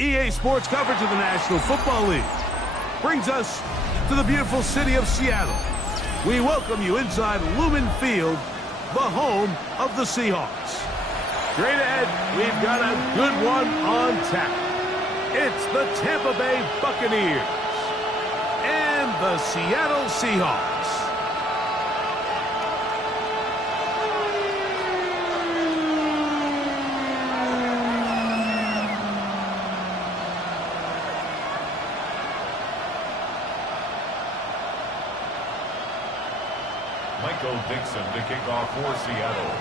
EA Sports coverage of the National Football League brings us to the beautiful city of Seattle. We welcome you inside Lumen Field, the home of the Seahawks. Straight ahead, we've got a good one on tap. It's the Tampa Bay Buccaneers and the Seattle Seahawks. Dixon to kick off for Seattle.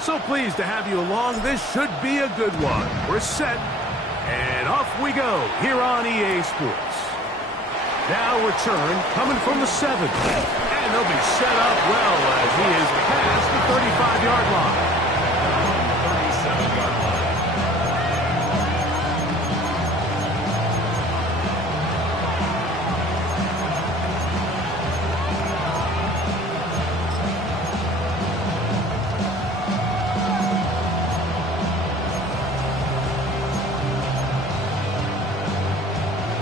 So pleased to have you along. This should be a good one. We're set, and off we go here on EA Sports. Now return coming from the 7. And they'll be set up well as he is past the 35-yard line. 37-yard line.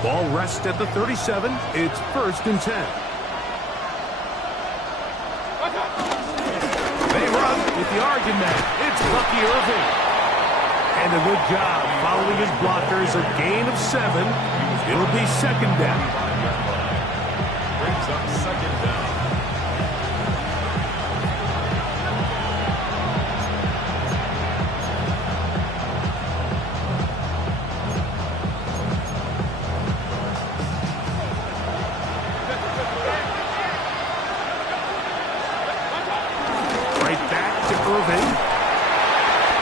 Ball rests at the 37. It's 1st and 10. They run with the argument. It's Bucky Irving. And a good job following his blockers. A gain of 7. It'll be 2nd down. Brings up 2nd down. Irving.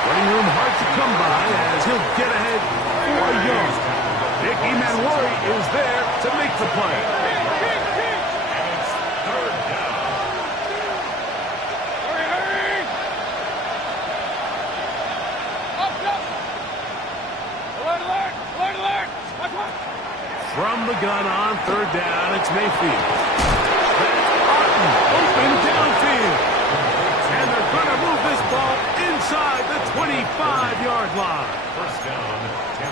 Running room hard to come by as he'll get ahead for a yard. Nicky Manwari is there to make the play. And it's 3rd down. Hurry! Up! Alert! From the gun on 3rd down, it's Mayfield. That's Martin, open downfield. And they're going to move this ball inside the 25-yard line. 1st down.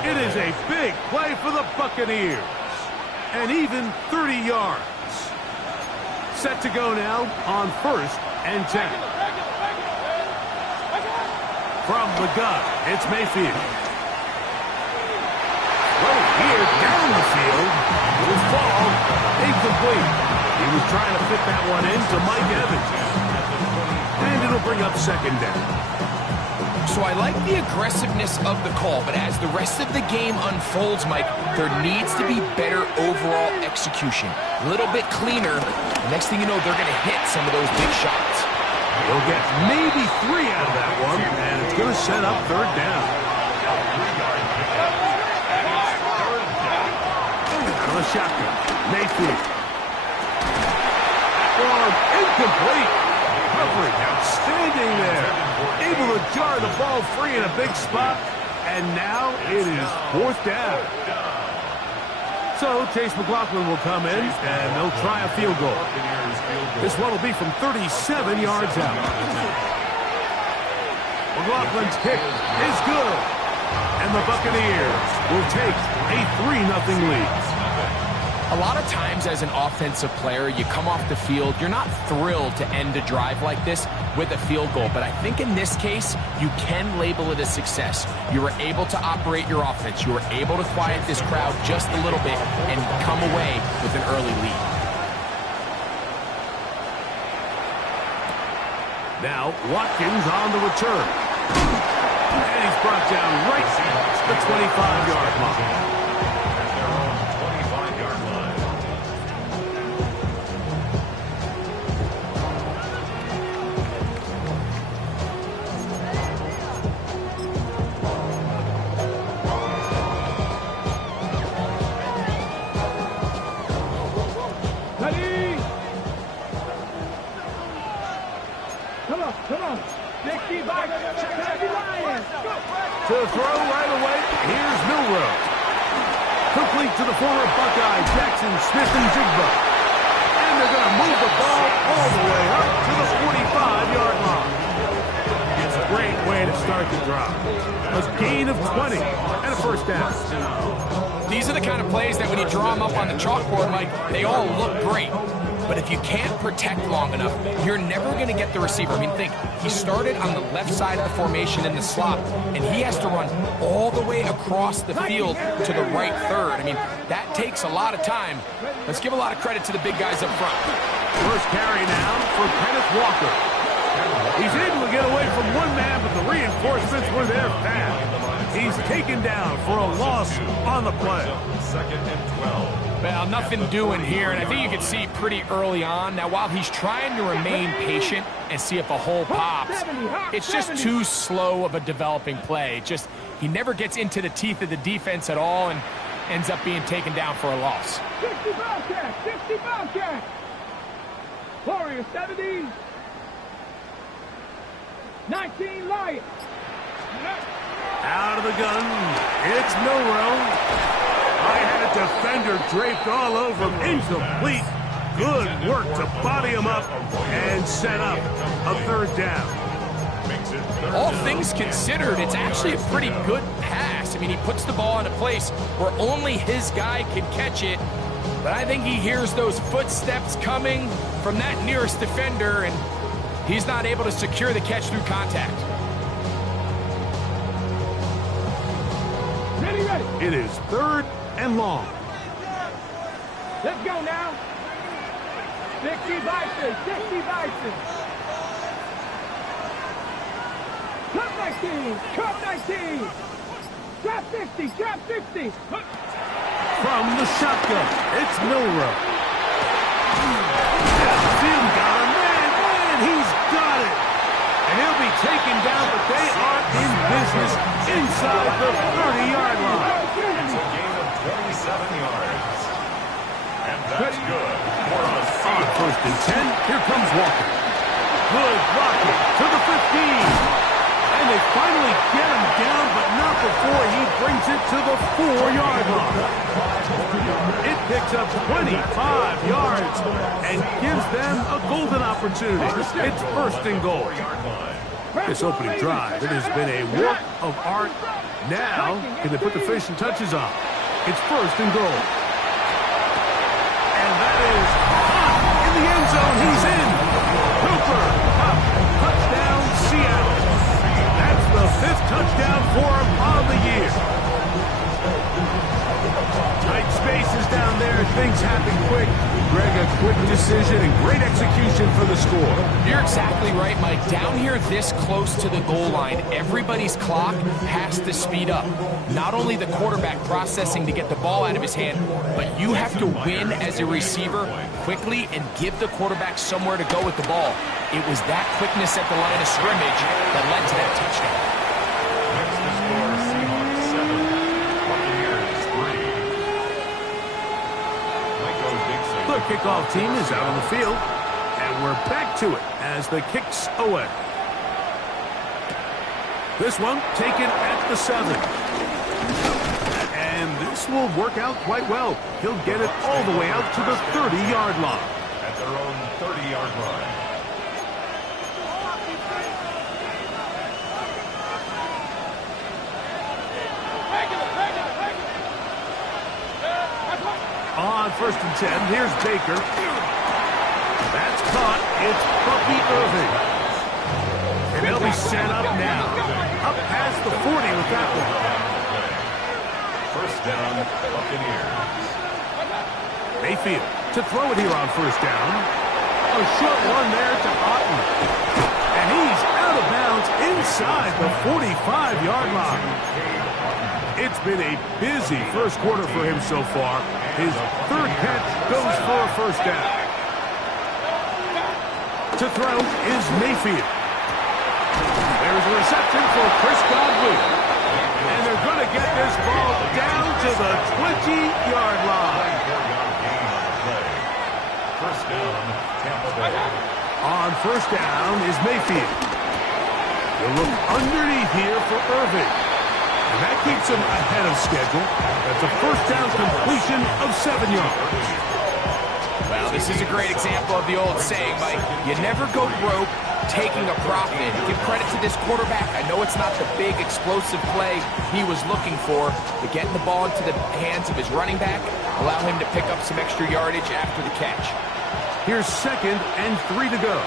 It is a big play for the Buccaneers. And even 30 yards. Set to go now on 1st and 10. From the gun, it's Mayfield. Well, here down the field. Will fall incomplete. He was trying to fit that one into Mike Evans. And it'll bring up 2nd down. So I like the aggressiveness of the call, but as the rest of the game unfolds, Mike, there needs to be better overall execution. A little bit cleaner. Next thing you know, they're going to hit some of those big shots. He'll get maybe 3 out of that one, and it's going to set up 3rd down. Out of the shotgun, Mayfield. One incomplete. Coverage outstanding there. Able to jar the ball free in a big spot. And now it is 4th down. So Chase McLaughlin will come in and they'll try a field goal. This one will be from 37 yards out. McLaughlin's kick is good. And the Buccaneers will take a 3-0 lead. A lot of times as an offensive player, you come off the field, you're not thrilled to end a drive like this with a field goal. But I think in this case, you can label it a success. You were able to operate your offense. You were able to quiet this crowd just a little bit and come away with an early lead. Now, Watkins on the return. And he's brought down right at the 25-yard line. Come on. Nicky back. To throw right away, here's Milrow. Complete to the former Buckeye, Jackson Smith and Jigba. And they're going to move the ball all the way up to the 45-yard line. It's a great way to start the drive. A gain of 20 and a first down. These are the kind of plays that when you draw them up on the chalkboard, Mike, they all look great. But if you can't protect long enough, you're never going to get the receiver. I mean, think, he started on the left side of the formation in the slot, and he has to run all the way across the field to the right third. I mean, that takes a lot of time. Let's give a lot of credit to the big guys up front. First carry now for Kenneth Walker. He's able to get away from one man, but the reinforcements were there fast. He's taken down for a loss on the play. Second and 12. Well, nothing doing here, and I think you can see pretty early on. Now, while he's trying to remain patient and see if a hole pops, it's just too slow of a developing play. He never gets into the teeth of the defense at all and ends up being taken down for a loss. 60 Bobcats, 60 Bobcats. Warriors 70. 19 Lions. Out of the gun, it's Milroe. I had a defender draped all over him. Incomplete. Good work to body him up and set up a third down. All things considered, it's actually a pretty good pass. I mean, he puts the ball in a place where only his guy can catch it. But I think he hears those footsteps coming from that nearest defender, and he's not able to secure the catch through contact. Ready. It is third and long. Let's go now. 60 Bison, 60 Bison. Cup 19. Trap 60, trap 60. From the shotgun, it's Milroe. Jim got him, man, he's got it. And he'll be taken down, but they are in business inside the 30-yard line. It's a gain of 27 yards. And that's good for a On first and 10, here comes Walker. Good blocking to the 15. And they finally get him down, but not before he brings it to the 4-yard line. It picks up 25 yards and gives them a golden opportunity. It's first and goal. This opening drive, it has been a work of art. Now, can they put the finishing touches on? It's first and goal. And that is in the end zone. He's in. Cooper, touchdown, Seattle. That's the 5th touchdown for him on the year. Tight spaces down there. Things happen quick. Greg, a quick decision and great execution for the score. You're exactly right, Mike. Down here this close to the goal line, everybody's clock has to speed up. Not only the quarterback processing to get the ball out of his hand, but you have to win as a receiver quickly and give the quarterback somewhere to go with the ball. It was that quickness at the line of scrimmage that led to that touchdown. Next to score, Seahawks 7, Buccaneers 3. The kickoff team is out on the field, and we're back to it as the kick's away. This one taken at the 7. And this will work out quite well. He'll get it all the way out to the 30-yard line. At their own 30-yard line. On first and 10, here's Baker. That's caught. It's Bucky Irving. And they'll be set up now. Up past the 40 with that one. First down, Buccaneers. Mayfield to throw it here on first down. A short one there to Otten. And he's out of bounds inside the 45-yard line. It's been a busy first quarter for him so far. His third catch goes for a first down. To throw is Mayfield. There's a reception for Chris Godwin. And they're going to get this ball down to the 20-yard line. First down, Tampa Bay. On first down is Mayfield. They'll look underneath here for Irving. And that keeps him ahead of schedule. That's a first down completion of 7 yards. Well, this is a great example of the old saying, Mike. You never go broke taking a profit. Give credit to this quarterback. I know it's not the big explosive play he was looking for, but getting the ball into the hands of his running back, allow him to pick up some extra yardage after the catch. Here's 2nd and 3 to go.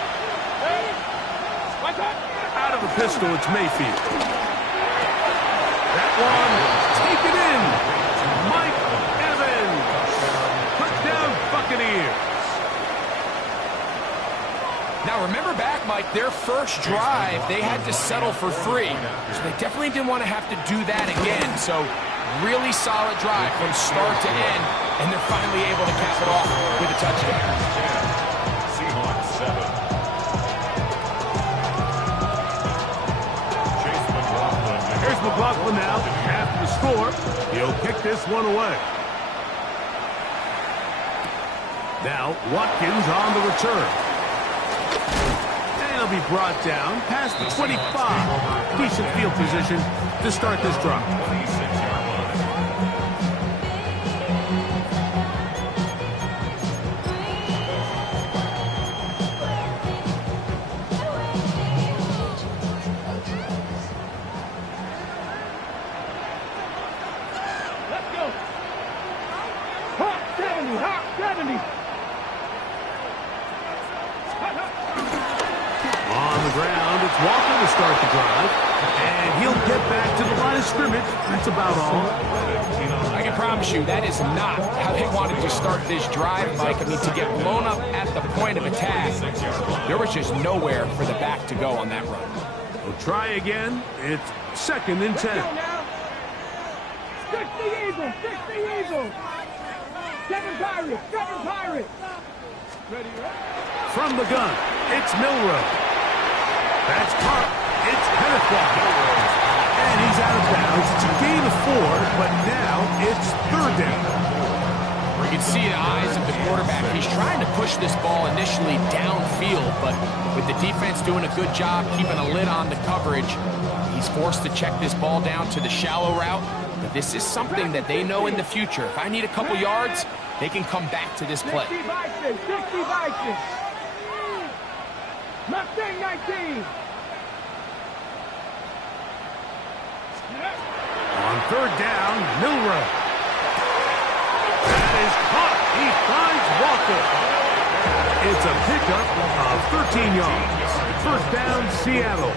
Out of the pistol, it's Mayfield. That one, taken in. Mike Evans. Touchdown Buccaneers. Now remember back, Mike, their first drive, they had to settle for 3. So they definitely didn't want to have to do that again. So really solid drive from start to end, and they're finally able to cap it off with a touchdown. Seahawks 7. Here's McLaughlin now. After the score, he'll kick this one away. Now, Watkins on the return. And he'll be brought down past the 25. Decent field position to start this drive. 26-yard line. Hawk 70, Hawk 70. On the ground, it's Walker to start the drive. And he'll get back to the line of scrimmage. That's about all. I can promise you that is not how they wanted to start this drive, Mike. I mean, to get blown up at the point of attack, there was just nowhere for the back to go on that run. We'll try again. It's 2nd and 10. Let's go now. 60 Eagles, 60 Eagles. 7 Pirates, 7 Pirates. Ready, ready? From the gun, it's Milrow. That's Carp. It's Kenneth Walker. And he's out of bounds. It's a gain of 4, but now it's 3rd down. You can see the eyes of the quarterback. He's trying to push this ball initially downfield, but with the defense doing a good job keeping a lid on the coverage, he's forced to check this ball down to the shallow route. But this is something that they know in the future. If I need a couple yards, they can come back to this play. 60 Vikings, 60 Vikings. Mustang 19. On 3rd down, Milrow. That is caught. He finds Walker. It's a pickup of 13 yards. 1st down, Seattle.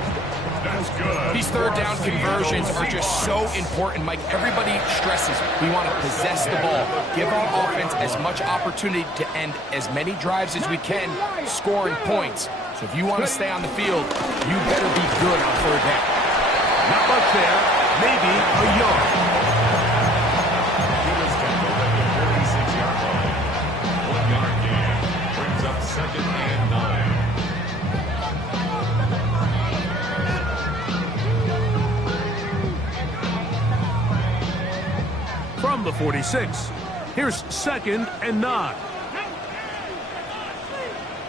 That's good. These 3rd down conversions are just so important, Mike. Everybody stresses we want to possess the ball, give our offense as much opportunity to end as many drives as we can, scoring points. So if you want to stay on the field, you better be good on 3rd down. Not much there. Maybe a yard. He was tackled at the 36-yard line. 1-yard gain. Brings up 2nd and 9. From the 46, here's 2nd and 9.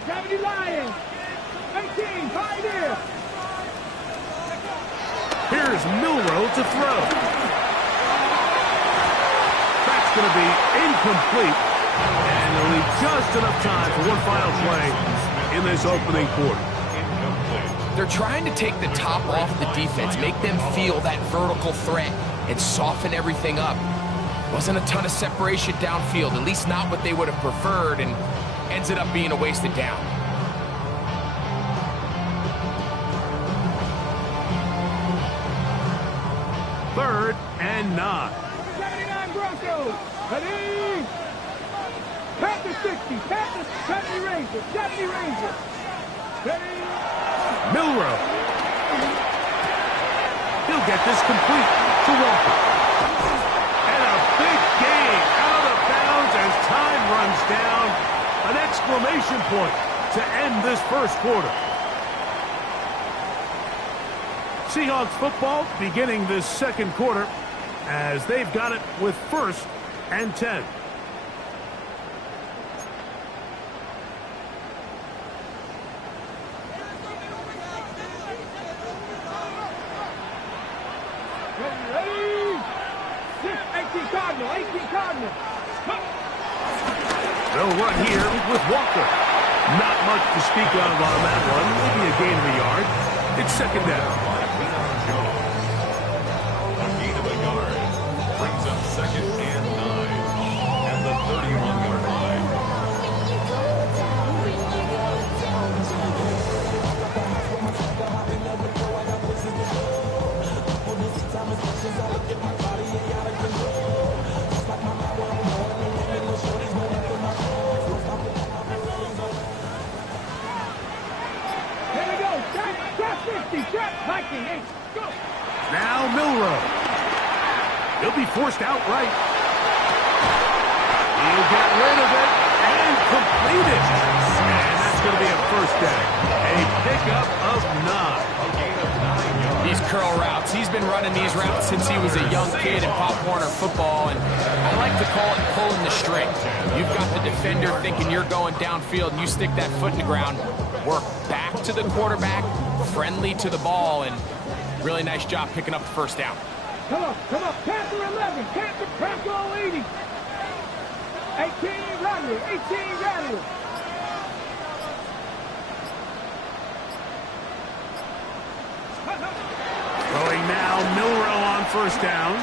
70 Lions. 18 Pioneers. Here's Milrow to throw. That's going to be incomplete. And they'll leave just enough time for one final play in this opening quarter. They're trying to take the top off the defense, make them feel that vertical threat, and soften everything up. Wasn't a ton of separation downfield, at least not what they would have preferred, and ends it up being a wasted down. Third and 9. 79 Broncos. Ready? Panthers 60. Panthers 70 Rangers. 70 Rangers. Ready? Milrow. He'll get this complete to Walker. And a big gain out of bounds as time runs down. An exclamation point to end this first quarter. Seahawks football beginning this second quarter as they've got it with 1st and 10. Ready? 18 Cardinal. 18 Cardinal. They'll run here with Walker. Not much to speak of on that one. Maybe a gain of a yard. It's second down. A gain of a yard brings up second and 9 at the 31-yard line. Now Milroe. He'll be forced outright. He'll get rid of it and complete it. And that's going to be a first down. A pickup of 9. These curl routes. He's been running these routes since he was a young kid in Pop Warner football, and I like to call it pulling the string. You've got the defender thinking you're going downfield, and you stick that foot in the ground, work back to the quarterback, friendly to the ball, and really nice job picking up the first down. Come on. Panther 11. Panther all 80. 18 Rattler. 18 Rattler. Throwing now, Milroe on first down.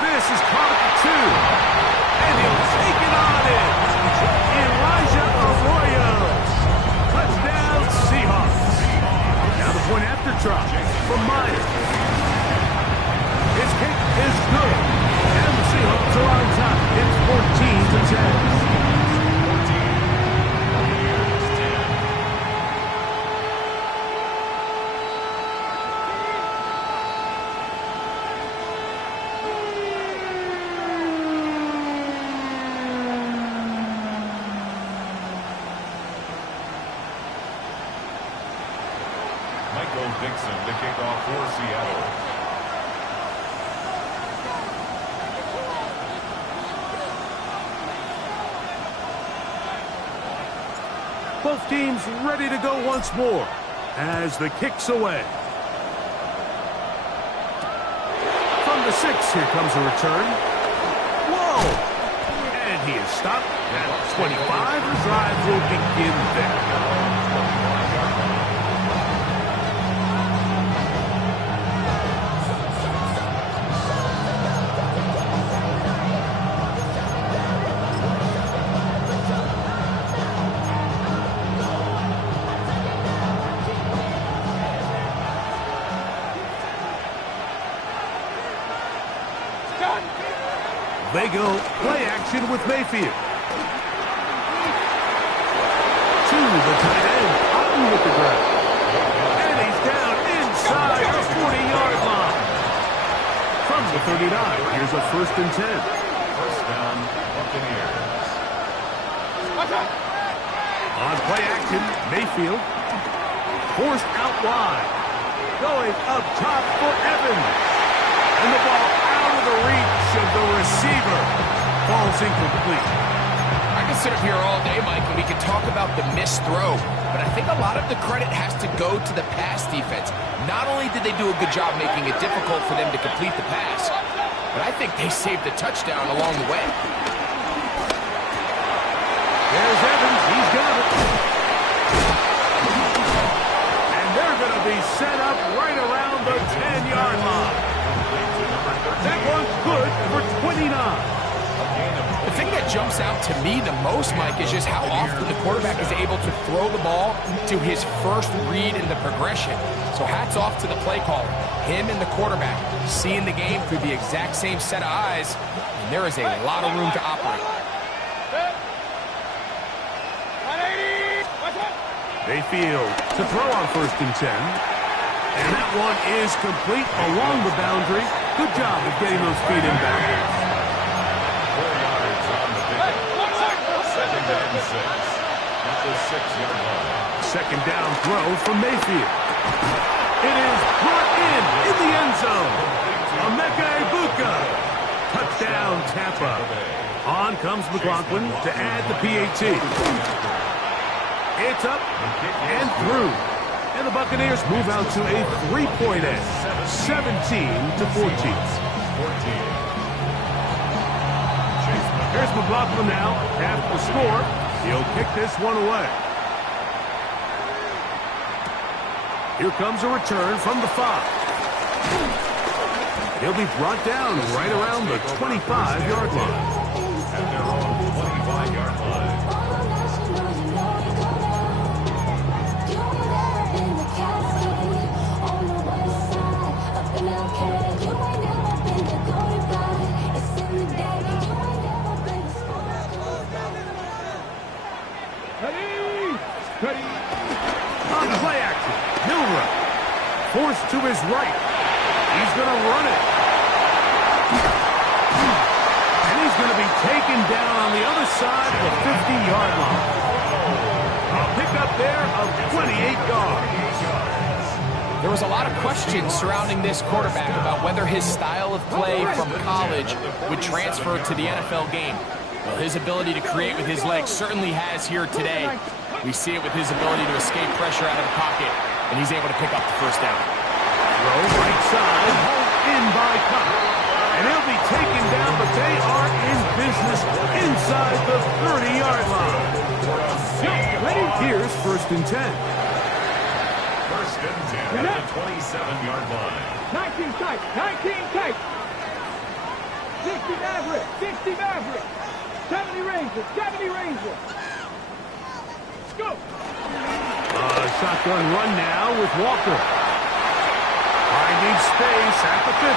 This is caught at 2. And he'll take it on in. Elijah Arroyo. Touchdown, Seahawks. Now the point after try from Myers. His kick is good. And the Seahawks are on top. It's 14-10. Dixon to kick off for Seattle. Both teams ready to go once more as the kick's away. From the 6, here comes a return. Whoa! And he is stopped at 25. The drive will begin there. They go play action with Mayfield. To the tight end, Otten with the grab. And he's down inside the 40-yard line. From the 39, here's a 1st and 10. First down, Buccaneers. On play action, Mayfield. Forced out wide. Going up top for Evans. And the ball out of the reach of the receiver. Ball's incomplete. I can sit up here all day, Mike, and we can talk about the missed throw, but I think a lot of the credit has to go to the pass defense. Not only did they do a good job making it difficult for them to complete the pass, but I think they saved the touchdown along the way. There's Evans. He's got it. And they're going to be set up right around the 10-yard line. That one's good for 29. The thing that jumps out to me the most, Mike, is just how often the quarterback is able to throw the ball to his first read in the progression. So hats off to the play caller. Him and the quarterback seeing the game through the exact same set of eyes, and there is a lot of room to operate. Mayfield to throw on 1st and 10. And that one is complete along the boundary. Good job of getting those feet in back. 4 yards on the pick. Second and 6 at the 6-yard line. Second down throw from Mayfield. It is brought in the end zone. Emeka Egbuka. Touchdown, Tampa. On comes McLaughlin to add the PAT. It's up and through. And the Buccaneers move out to a 3-point edge, 17-14. Here's McLaughlin now. Half the score. He'll kick this one away. Here comes a return from the 5. He'll be brought down right around the 25-yard line. At their own 25-yard line. Ready. On play action, Milrow. Forced to his right. He's going to run it. And he's going to be taken down on the other side of the 50-yard line. A pickup there of 28 yards. There was a lot of questions surrounding this quarterback about whether his style of play from college would transfer to the NFL game. Well, his ability to create with his legs certainly has here today. We see it with his ability to escape pressure out of the pocket, and he's able to pick up the first down. Throw right side, hauled in by Cup. And he'll be taken down, but they are in business inside the 30-yard line. Ready? Here's 1st and 10. 1st and 10 at the 27-yard line. 19 tight. 19 tight. 60 Maverick. 60 Maverick. 70 Ranger. 70 Ranger. Let's go. Shotgun run now with Walker. Finding space at the 15.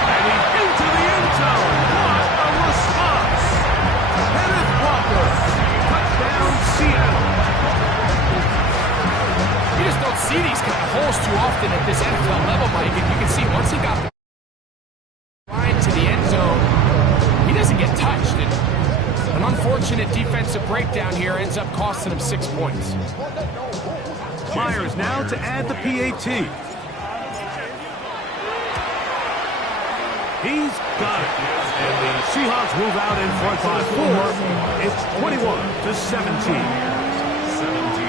And he's into the end zone. What a response. Kenneth Walker. Touchdown, Seattle. You just don't see these kind of holes too often at this NFL level, Mike. And you can see once he got the line to the end zone, he doesn't get touched. And an unfortunate defensive breakdown here ends up costing him 6 points. Myers now to add the PAT. He's got it. And the Seahawks move out in front by 4. It's 21-17. 17.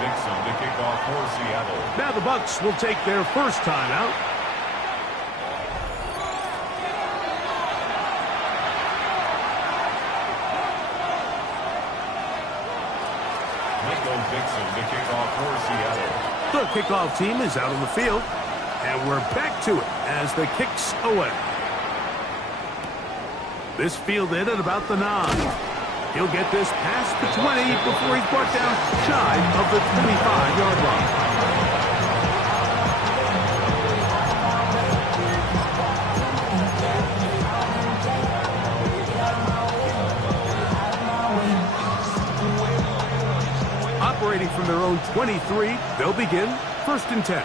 Dixon to kick off for Seattle. Now the Bucs will take their first timeout. Michael Dixon to kick off for Seattle. The kickoff team is out on the field, and we're back to it as the kick's away. This fielded at about the 9. He'll get this past the 20 before he's brought down shy of the 25-yard line. Operating from their own 23, they'll begin 1st and 10.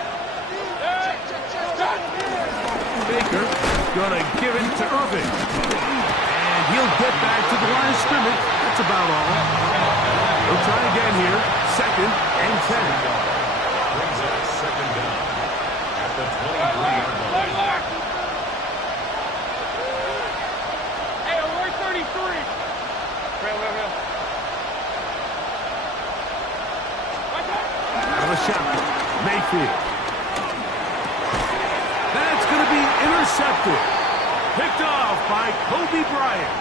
Baker gonna give it to Irving. And he'll get back to the line of scrimmage. That's about all. He'll try again here. 2nd and 10. Brings up 2nd down at the 23-yard line. Hey, we're 33. Have a shot. Mayfield. That's going to be intercepted. Picked off by Kobe Bryant.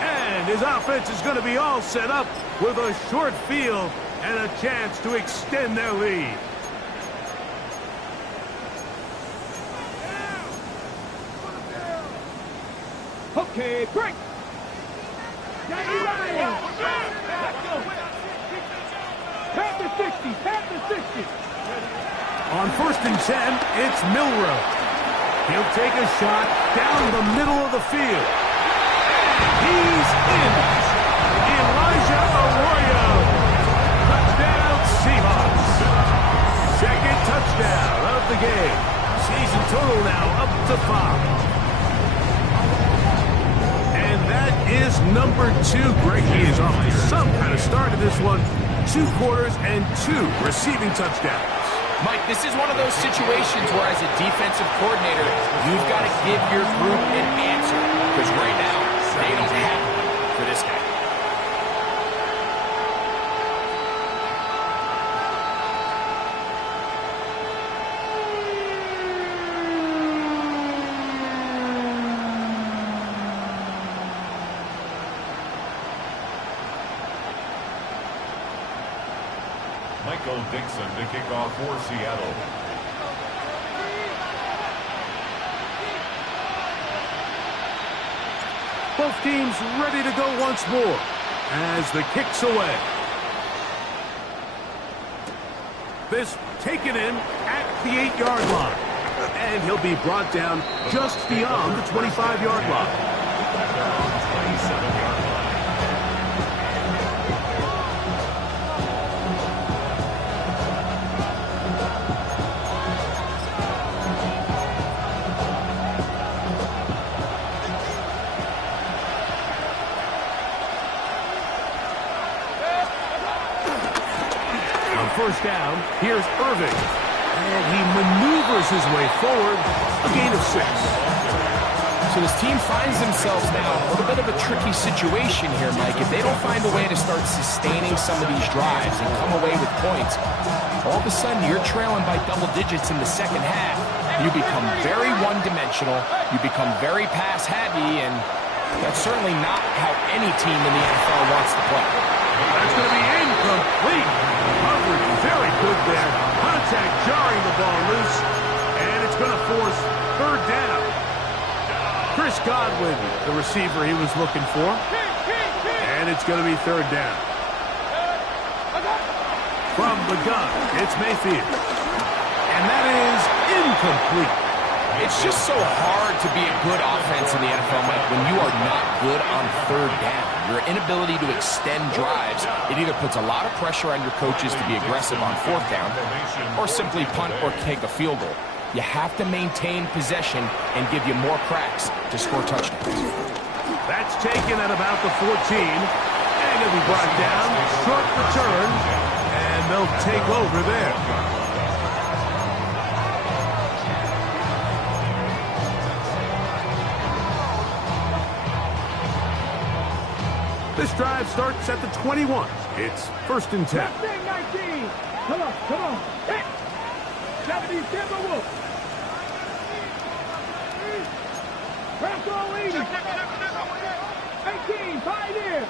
And his offense is going to be all set up with a short field and a chance to extend their lead. Okay, break. Pat the 60. Pat the 60. On 1st and 10, it's Milrow. He'll take a shot down the middle of the field. He's in. Elijah Arroyo. Touchdown, Seahawks. 2nd touchdown of the game. Season total now up to 5. And that is number 2. Greg, he is off to some kind of start in this one. 2 quarters and 2 receiving touchdowns. Mike, this is one of those situations where as a defensive coordinator, you've got to give your group an answer. Because right now, they don't have one for this guy. Michael Dixon to kick off for Seattle. Both teams ready to go once more as the kick's away. This taken in at the 8-yard line. And he'll be brought down just beyond the 25-yard line. 27-yard line. First down, here's Irving. And he maneuvers his way forward, a gain of 6. So this team finds themselves now in a little bit of a tricky situation here, Mike. If they don't find a way to start sustaining some of these drives and come away with points, all of a sudden you're trailing by double digits in the second half. You become very one-dimensional, you become very pass-heavy, and that's certainly not how any team in the NFL wants to play. That's going to be incomplete. Coverage very good there. Contact jarring the ball loose. And it's going to force third down. Chris Godwin, the receiver he was looking for. And it's going to be third down. From the gun, it's Mayfield. And that is incomplete. It's just so hard to be a good offense in the NFL, Mike, when you are not good on third down. Your inability to extend drives, it either puts a lot of pressure on your coaches to be aggressive on fourth down or simply punt or kick a field goal. You have to maintain possession and give you more cracks to score touchdowns. That's taken at about the 14. And it'll be brought down. Short return. And they'll take over there. This drive starts at the 21. It's first and 10. Left thing, 19. Come on. Hit. 70 Timberwolves. Press all 80. 18, Pioneer.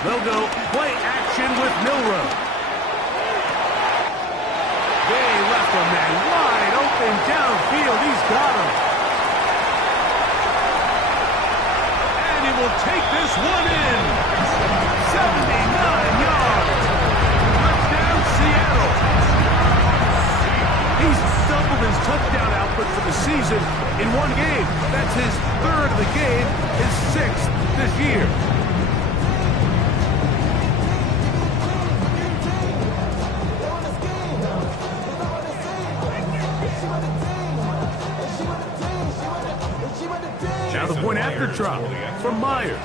They'll go play action with Milrow. They left a man wide open downfield. He's got him. Will take this one in. 79 yards. Touchdown, Seattle. He's doubled his touchdown output for the season in one game. That's his third of the game, his sixth this year. Now the point after try from Myers.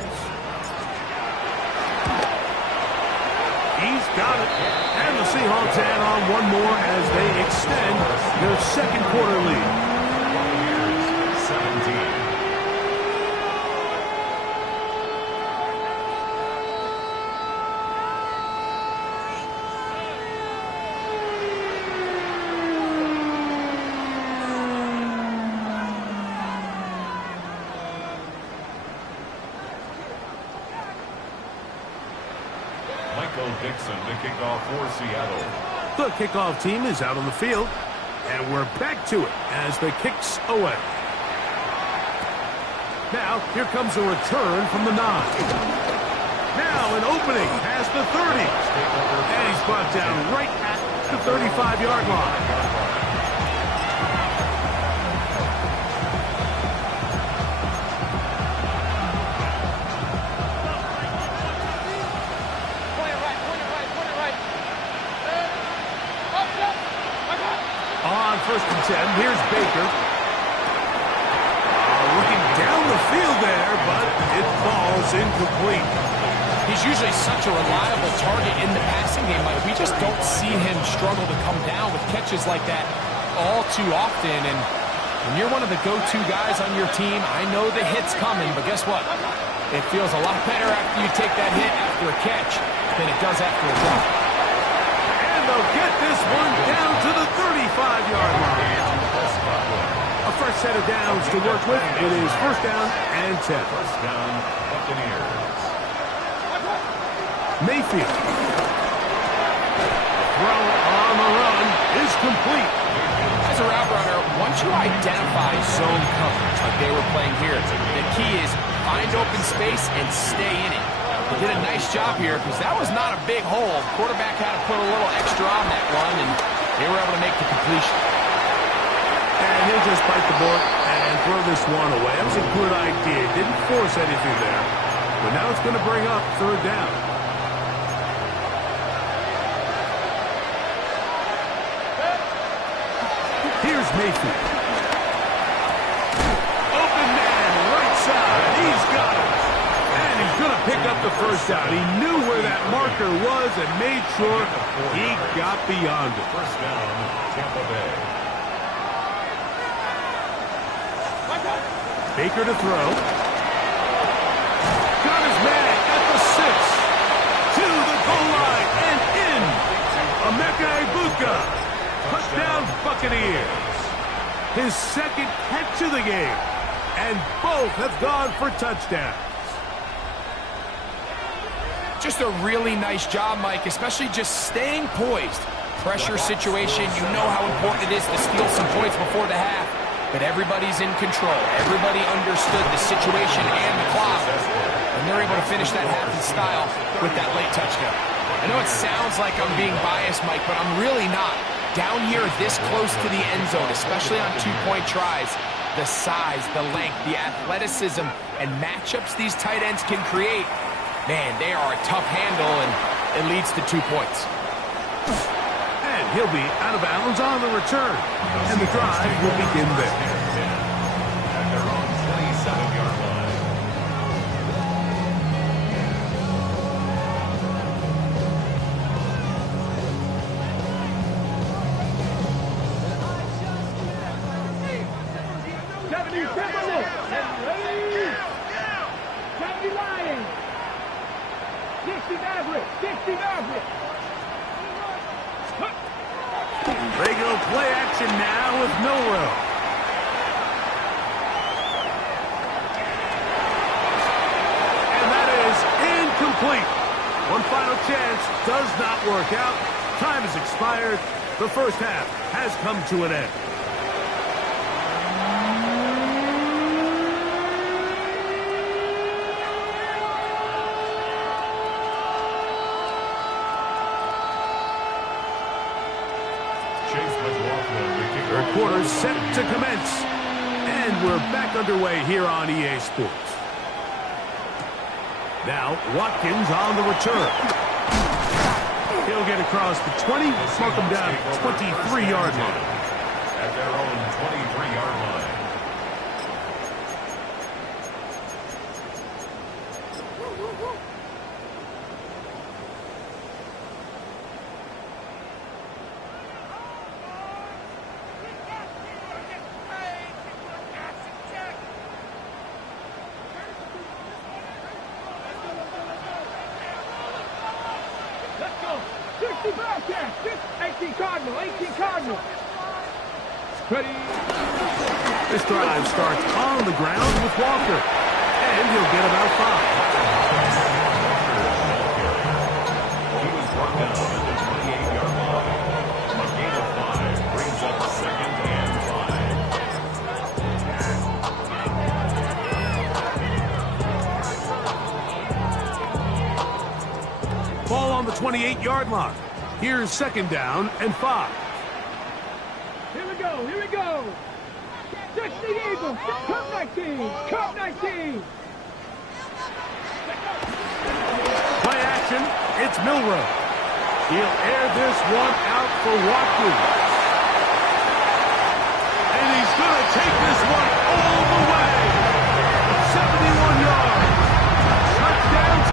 He's got it. And the Seahawks add on one more as they extend their second quarter lead. 17. Dixon to kick off for Seattle. The kickoff team is out on the field, and we're back to it as the kick's away. Now, here comes a return from the 9. Now, an opening past the 30. And he's brought down right at the 35-yard line. First and 10. Here's Baker. Looking down the field there, but it falls incomplete. He's usually such a reliable target in the passing game, but we just don't see him struggle to come down with catches like that all too often. And when you're one of the go-to guys on your team, I know the hit's coming, but guess what? It feels a lot better after you take that hit after a catch than it does after a drop. And they'll get this one down to the 35-yard line. A fresh set of downs to work with. It is first down and 10. First down, Buccaneers. Mayfield. Throw on the run is complete. As a route runner, once you identify zone coverage like they were playing here, the key is find open space and stay in it. They did a nice job here because that was not a big hole. Quarterback had to put a little extra on that run, and they were able to make the completion. And he'll just bite the bullet and throw this one away. That was a good idea. Didn't force anything there. But now it's going to bring up third down. Here's Mayfield. Open man, right side. He's got it. And he's going to pick up the first down. He knew where that marker was and made sure he got beyond it. First down, Tampa Bay. Baker to throw. Got his man at the 6. To the goal line and in. Emeka Egbuka. Touchdown Buccaneers. His second catch of the game. And both have gone for touchdowns. Just a really nice job, Mike, especially just staying poised. Pressure situation, you know how important it is to steal some points before the half. But everybody's in control. Everybody understood the situation and the clock. And they're able to finish that half in style with that late touchdown. I know it sounds like I'm being biased, Mike, but I'm really not. Down here this close to the end zone, especially on two-point tries, the size, the length, the athleticism, and matchups these tight ends can create, man, they are a tough handle, and it leads to 2 points. And he'll be out of bounds on the return. And the drive will begin there. At their own 27-yard line. Regular play action now with Milrow. And that is incomplete. One final chance does not work out. Time has expired. The first half has come to an end. Third quarter set to commence. And we're back underway here on EA Sports. Now, Watkins on the return. He'll get across the 20, mark him down 23-yard line. At their own 23-yard line. Let's go. 60 Bearcats. 18 Cardinal. 18 Cardinal. Ready. This drive starts on the ground with Walker. And he'll get about 5. He was brought down at the 28-yard line. A gain of 5 brings up second and 5. Ball on the 28-yard line. Here's second down and 5. Here we go. Here we go. 60 Eagles. Cup 19. Cup 19. Play action. It's Milrow. He'll air this one out for Watkins. And he's going to take this one all the way. 71 yards. Touchdown.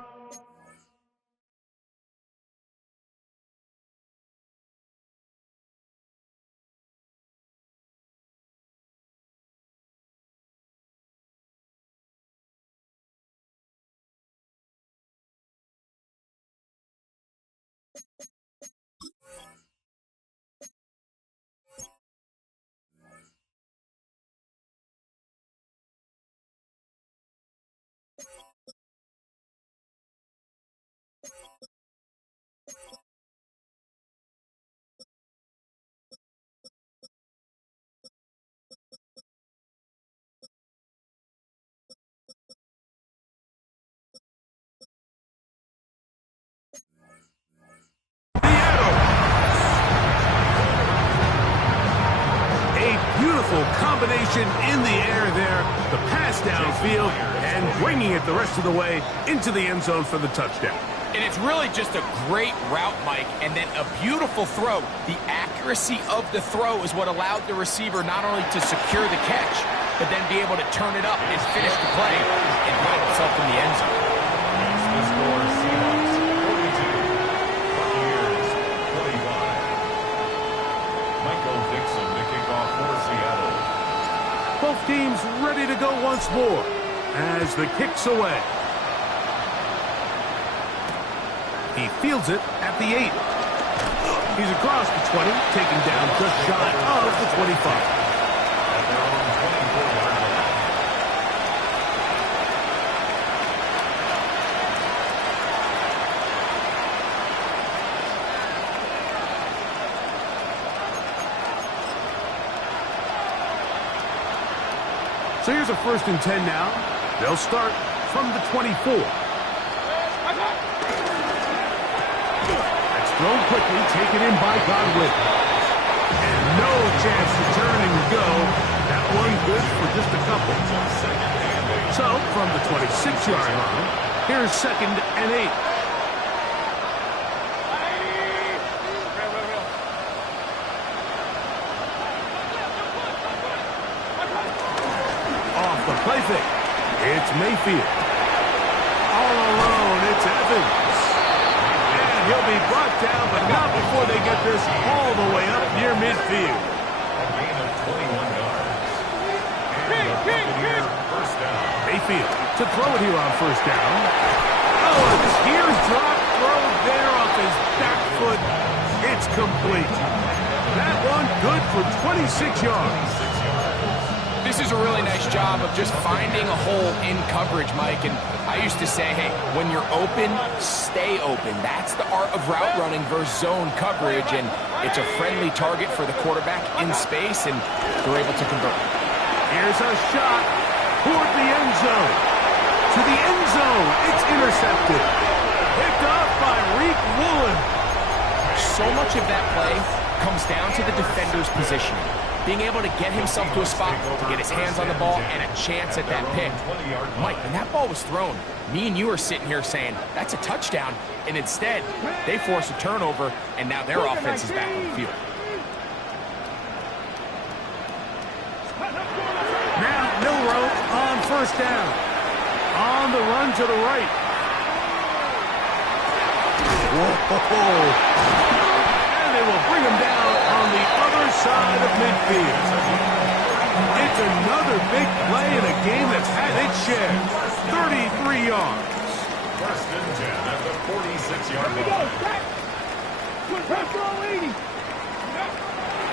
Beautiful combination in the air there, the pass downfield, and bringing it the rest of the way into the end zone for the touchdown. And it's really just a great route, Mike, and then a beautiful throw. The accuracy of the throw is what allowed the receiver not only to secure the catch, but then be able to turn it up and finish the play and find himself in the end zone. That's the score, Seahawks 42, Buccaneers 25. Michael Dixon to kick off for Seattle. Both teams ready to go once more as the kick's away. He fields it at the 8. He's across the 20, taken down just shy of the 25. At their own 24-yard line. So here's a 1st and 10 now. They'll start from the 24. Thrown quickly, taken in by Godwin. And no chance to turn and go. That one good for just a couple. So, from the 26-yard line, here's 2nd and 8. Off the play fake. It's Mayfield. All alone, it's Evans. He'll be brought down, but not before they get this all the way up near midfield. A gain of 21 yards. And the Buccaneer first down. Mayfield to throw it here on 1st down. Oh, a teardrop throw there off his back foot. It's complete. That one good for 26 yards. This is a really nice job of just finding a hole in coverage, Mike. And I used to say, hey, when you're open, stay open. That's the art of route running versus zone coverage. And it's a friendly target for the quarterback in space, and they're able to convert. Here's a shot toward the end zone. To the end zone. It's intercepted. Picked off by Reek Woolen. So much of that play comes down to the defender's positioning. Being able to get himself to a spot to get his hands on the ball and a chance at that pick. Mike, when that ball was thrown, me and you are sitting here saying, that's a touchdown. And instead, they force a turnover, and now their offense is back on the field. Now Milroe on 1st down. On the run to the right. Whoa. And they will bring him down on the other side of midfield. It's another big play in a game that's had its share. 33 yards. 1st and 10 at the 46-yard Here we go, line. Jack. Put pressure on 80.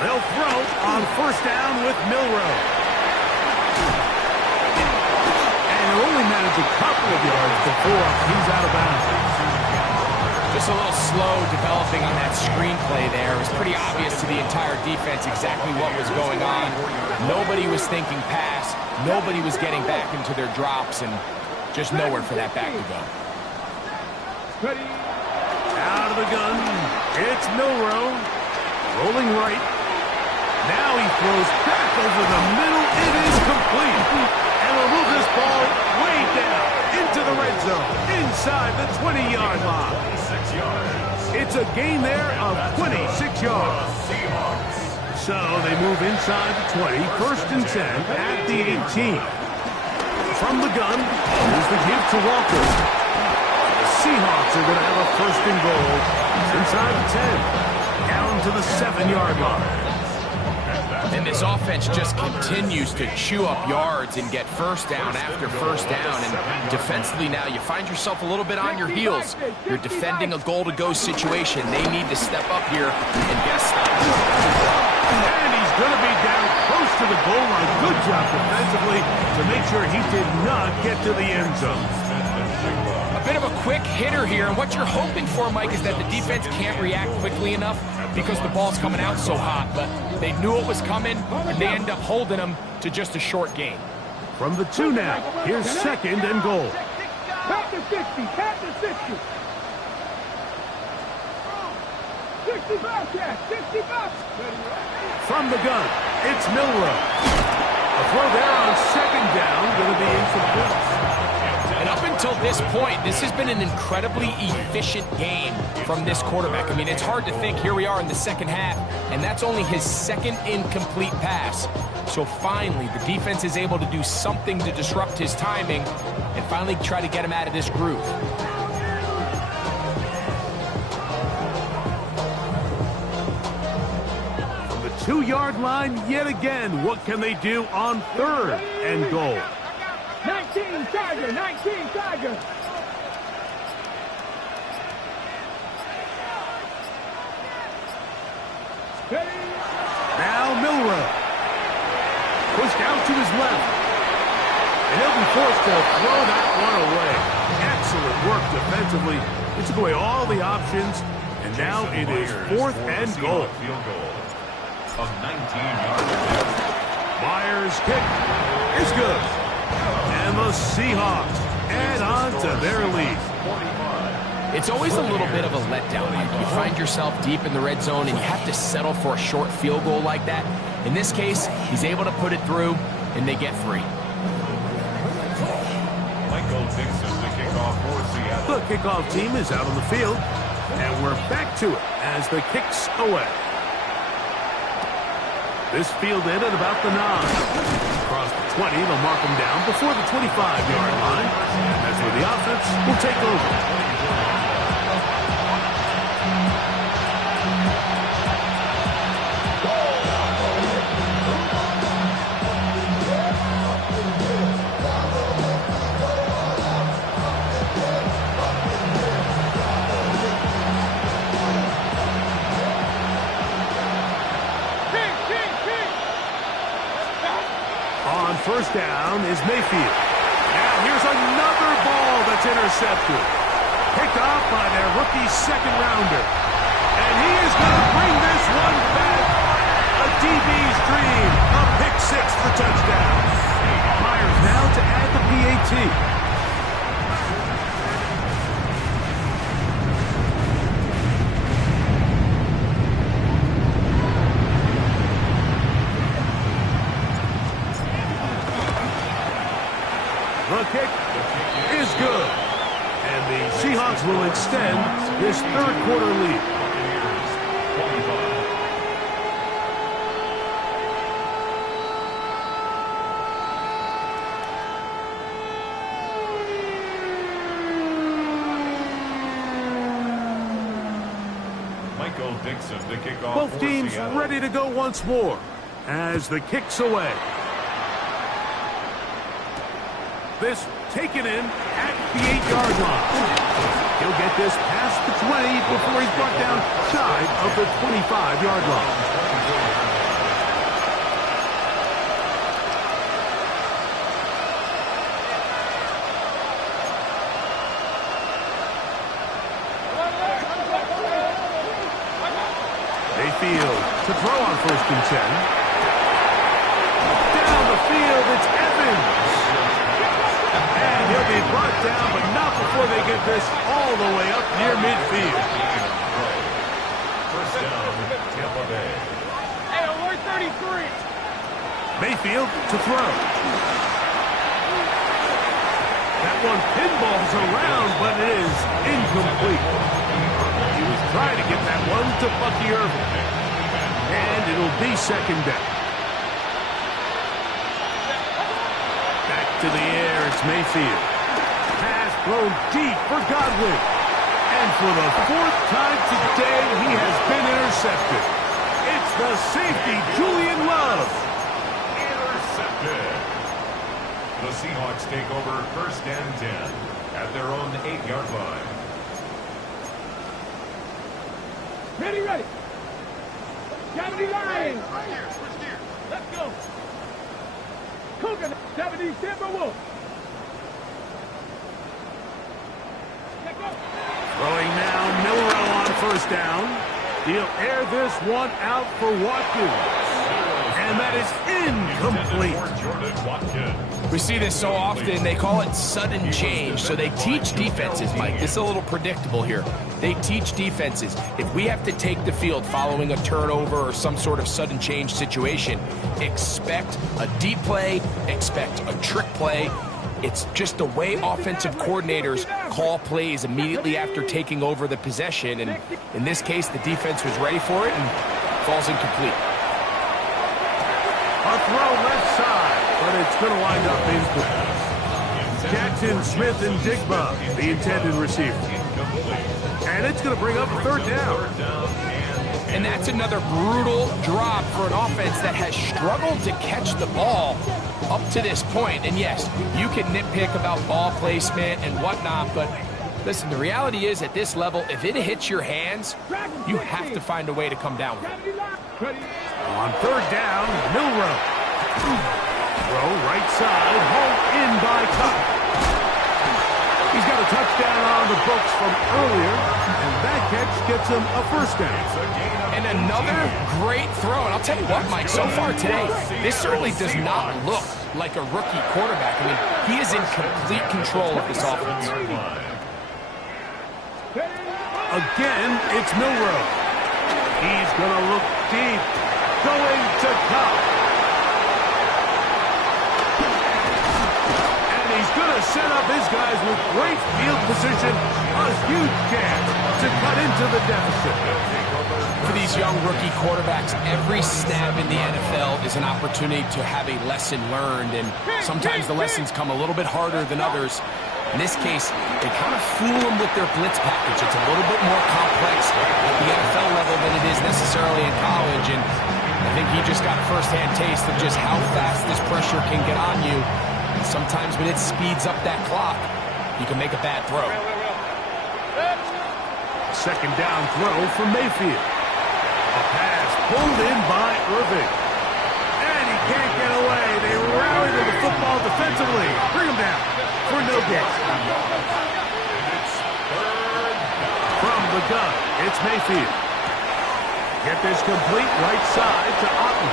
They'll throw on 1st down with Milroe. And he'll only manage a couple of yards before he's out of bounds. Just a little slow developing on that screenplay there. It was pretty obvious to the entire defense exactly what was going on. Nobody was thinking pass. Nobody was getting back into their drops, and just nowhere for that back to go. Ready. Out of the gun. It's Milroe. Rolling right. Now he throws back over the middle. It is complete. And will move this ball way down into the red zone. Inside the 20-yard line. 26 yards. It's a gain there of 26 yards. Seahawks. So they move inside the 20. 1st and 10 at the 18. From the gun, here's the give to Walker. The Seahawks are going to have a 1st and goal inside the 10. Down to the 7-yard line. And this offense just continues to chew up yards and get first down after first down. And defensively now, you find yourself a little bit on your heels. You're defending a goal-to-go situation. They need to step up here and get stopped. And he's going to be down close to the goal line. Good job defensively to make sure he did not get to the end zone. A bit of a quick hitter here, and what you're hoping for, Mike, is that the defense can't react quickly enough because the ball's coming out so hot. But they knew it was coming, and they end up holding them to just a short gain. From the 2 now, here's 2nd and goal. Pat the 60, pat the 60. 60 Bobcats, 60 Bucs. From the gun, it's Milroe. A throw there on 2nd down, going to be incomplete. And up until this point, this has been an incredibly efficient game from this quarterback. I mean, it's hard to think here we are in the second half, and that's only his 2nd incomplete pass. So finally, the defense is able to do something to disrupt his timing and finally try to get him out of this groove. From the 2-yard line yet again, what can they do on 3rd and goal? 19 Tiger, 19 Tiger. Now Milroe. Pushed out to his left. And he'll be forced to throw that one away. Excellent work defensively. He took away all the options. And now it is 4th and goal. Field goal of 19 yards. Myers' kick is good. And the Seahawks add on to their lead. It's always a little bit of a letdown. Like you find yourself deep in the red zone and you have to settle for a short field goal like that. In this case, he's able to put it through, and they get 3. Michael Dixon, the kickoff for Seattle. The kickoff team is out on the field, and we're back to it as the kick's away. This field end at about the 9. Across the 20, they'll mark them down before the 25-yard line. And that's where the offense will take over. On 1st down is Mayfield. Now here's another ball that's intercepted. Picked off by their rookie 2nd-rounder. And he is going to bring this one back. A DB's dream. A pick 6 for touchdown. Myers now to add the PAT. The kick is good. And the Seahawks will extend this 3rd quarter lead. Michael Dixon, the kickoff. Both teams Seattle. ready to go once more as the kick's away. This taken in at the 8-yard line. He'll get this past the 20 before he's brought down shy of the 25-yard line. Mayfield to throw on 1st and 10. Down the field, it's Evans. And he'll be brought down, but not before they get this all the way up near midfield. 1st down, Tampa Bay. Hey, we're 33. Mayfield to throw. That one pinballs around, but it is incomplete. He was trying to get that one to Bucky Irving. And it'll be 2nd down. Back to the air, it's Mayfield. Pass thrown deep for Godwin. And for the 4th time today, he has been intercepted. It's the safety, Julian Love. Intercepted. The Seahawks take over first and 10 at their own 8-yard line. Ready, ready. Gravity line. Let's go. Coconut, 70 Timberwolves. Throwing now, Milrow on first down. He'll air this one out for Watkins. And that is incomplete. We see this so often, they call it sudden change. So they teach defenses, Mike. This is a little predictable here. They teach defenses, if we have to take the field following a turnover or some sort of sudden change situation, expect a deep play, expect a trick play. It's just the way offensive coordinators call plays immediately after taking over the possession. And in this case, the defense was ready for it and falls incomplete. A throw left side, but it's going to wind up incomplete. Jackson, Smith, and Digba, the intended receiver. And it's going to bring up a third down. And that's another brutal drop for an offense that has struggled to catch the ball up to this point. And yes, you can nitpick about ball placement and whatnot, but listen, the reality is at this level, if it hits your hands, you have to find a way to come down with it. On third down, Milrow. Throw right side, hauled in by Cup. He's got a touchdown on the books from earlier, and that catch gets him a first down. And another great throw. And I'll tell you what, Mike, so far today, this certainly does not look like a rookie quarterback. I mean, he is in complete control of this offense. Again, it's Milrow. He's going to look deep, going to Cup. And he's going to set up his guys with great field position, a huge chance to cut into the deficit. For these young rookie quarterbacks, every snap in the NFL is an opportunity to have a lesson learned, and sometimes the lessons come a little bit harder than others. In this case, they kind of fool them with their blitz package. It's a little bit more complex at the NFL level than it is necessarily in college, and I think he just got a first-hand taste of just how fast this pressure can get on you. And sometimes when it speeds up that clock, you can make a bad throw. Second down throw for Mayfield. A pass pulled in by Irving. And he can't get away. They rally to the football defensively. Bring him down for no gain. From the gun, it's Mayfield. Get this complete right side to Otten.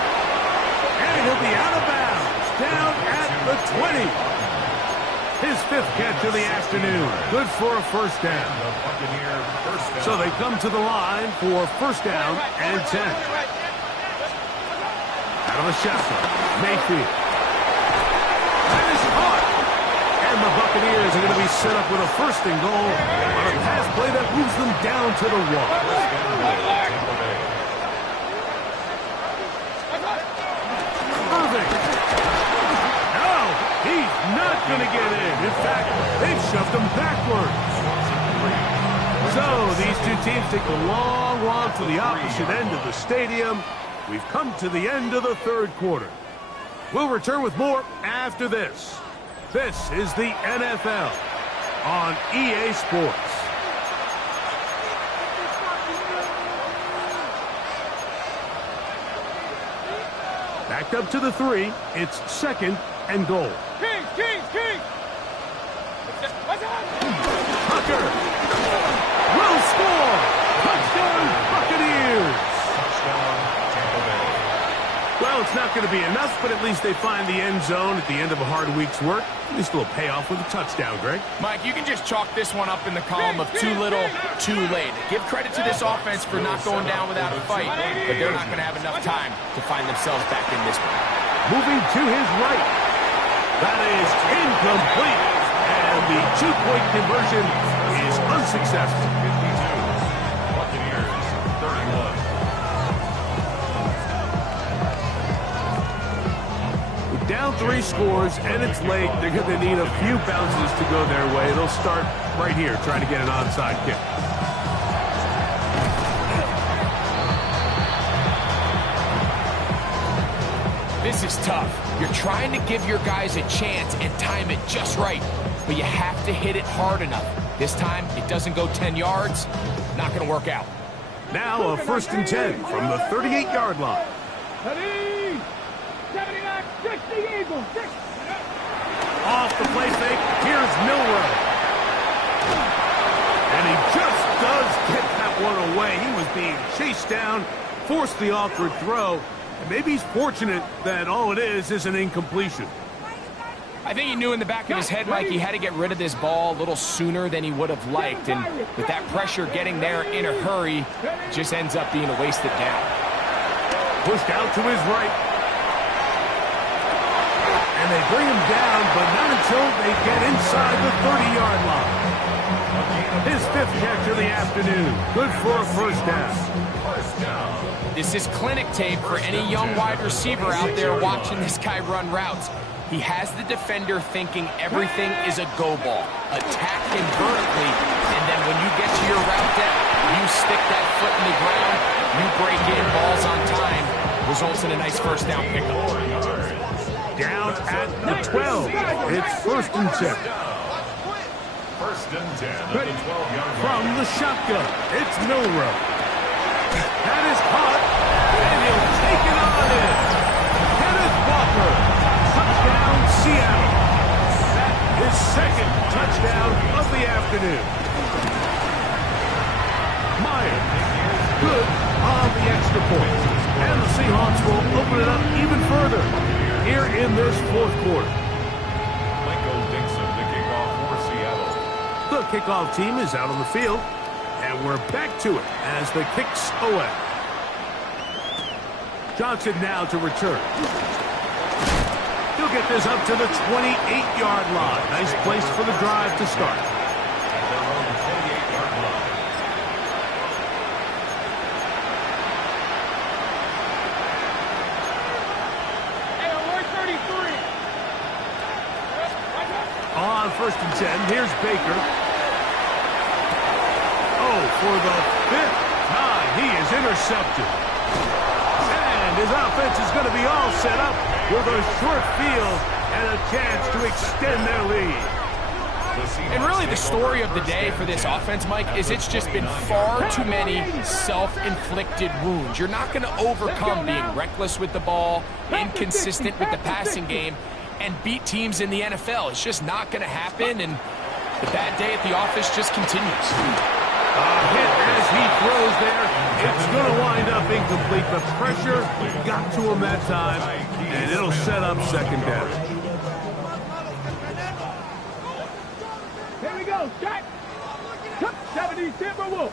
And he'll be out of bounds. Down at the 20. His fifth catch of the afternoon. Good for a first down. So they come to the line for first down and 10. Out of the shotgun, Mayfield. That is caught. And the Buccaneers are going to be set up with a first and goal on a pass play that moves them down to the 1. Irving. No, he's not going to get in. In fact, they've shoved him backwards. So these two teams take a long walk to the opposite end of the stadium. We've come to the end of the third quarter. We'll return with more after this. This is the NFL on EA Sports. Backed up to the 3. It's second and goal. King! Tucker will score. Touchdown, Buccaneers. Well, it's not going to be enough, but at least they find the end zone at the end of a hard week's work. At least a little payoff with a touchdown, Greg. Mike, you can just chalk this one up in the column of too little, too late. Give credit to this offense for not going down without a fight, but they're not going to have enough time to find themselves back in this one. Moving to his right. That is incomplete. And the two-point conversion is unsuccessful. Buccaneers, 31. Down 3 scores, and it's late. They're going to need a few bounces to go their way. They'll start right here, trying to get an onside kick. This is tough. You're trying to give your guys a chance and time it just right, but you have to hit it hard enough. This time, it doesn't go 10 yards. Not going to work out. Now a 1st and 10 from the 38-yard line. 79, 60 Eagles. Off the play fake, here's Milroe. And he just does get that one away. He was being chased down, forced the awkward throw, and maybe he's fortunate that all it is an incompletion. I think he knew in the back of his head, Mike, he had to get rid of this ball a little sooner than he would have liked, and with that pressure getting there in a hurry, just ends up being a wasted down. Pushed out to his right. And they bring him down, but not until they get inside the 30-yard line. His 5th catch of the afternoon. Good for a 1st down. This is clinic tape for any young wide receiver out there watching this guy run routes. He has the defender thinking everything is a go ball. Attack him vertically, and then when you get to your route depth, you stick that foot in the ground, you break in, balls on time, results in a nice 1st down pickup. Down at the 12. It's 1st and 10. 1st and 10 at the 12-yard line. From the shotgun, it's Milroe. That is caught, and he'll take it on in. Kenneth Walker. Touchdown, Seattle. That is 2nd touchdown of the afternoon. Myers, good on the extra point. And the Seahawks will open it up even further here in this 4th quarter. Michael Dixon, the kickoff for Seattle. The kickoff team is out on the field, and we're back to it as the kick's away. Johnson now to return. He'll get this up to the 28-yard line. Nice place for the drive to start. At their own 28-yard line. On 1st and 10, here's Baker. Oh, for the 5th time, he is intercepted. And his offense is going to be all set up with a short field and a chance to extend their lead. And really the story of the day for this offense, Mike, is it's just been far too many self-inflicted wounds. You're not going to overcome being reckless with the ball, inconsistent with the passing game, and beat teams in the NFL. It's just not going to happen, and the bad day at the office just continues. Hit as he throws there. It's going to wind up incomplete. The pressure got to him that time, and it'll set up 2nd down. Here we go, shot. 70 Timberwolves.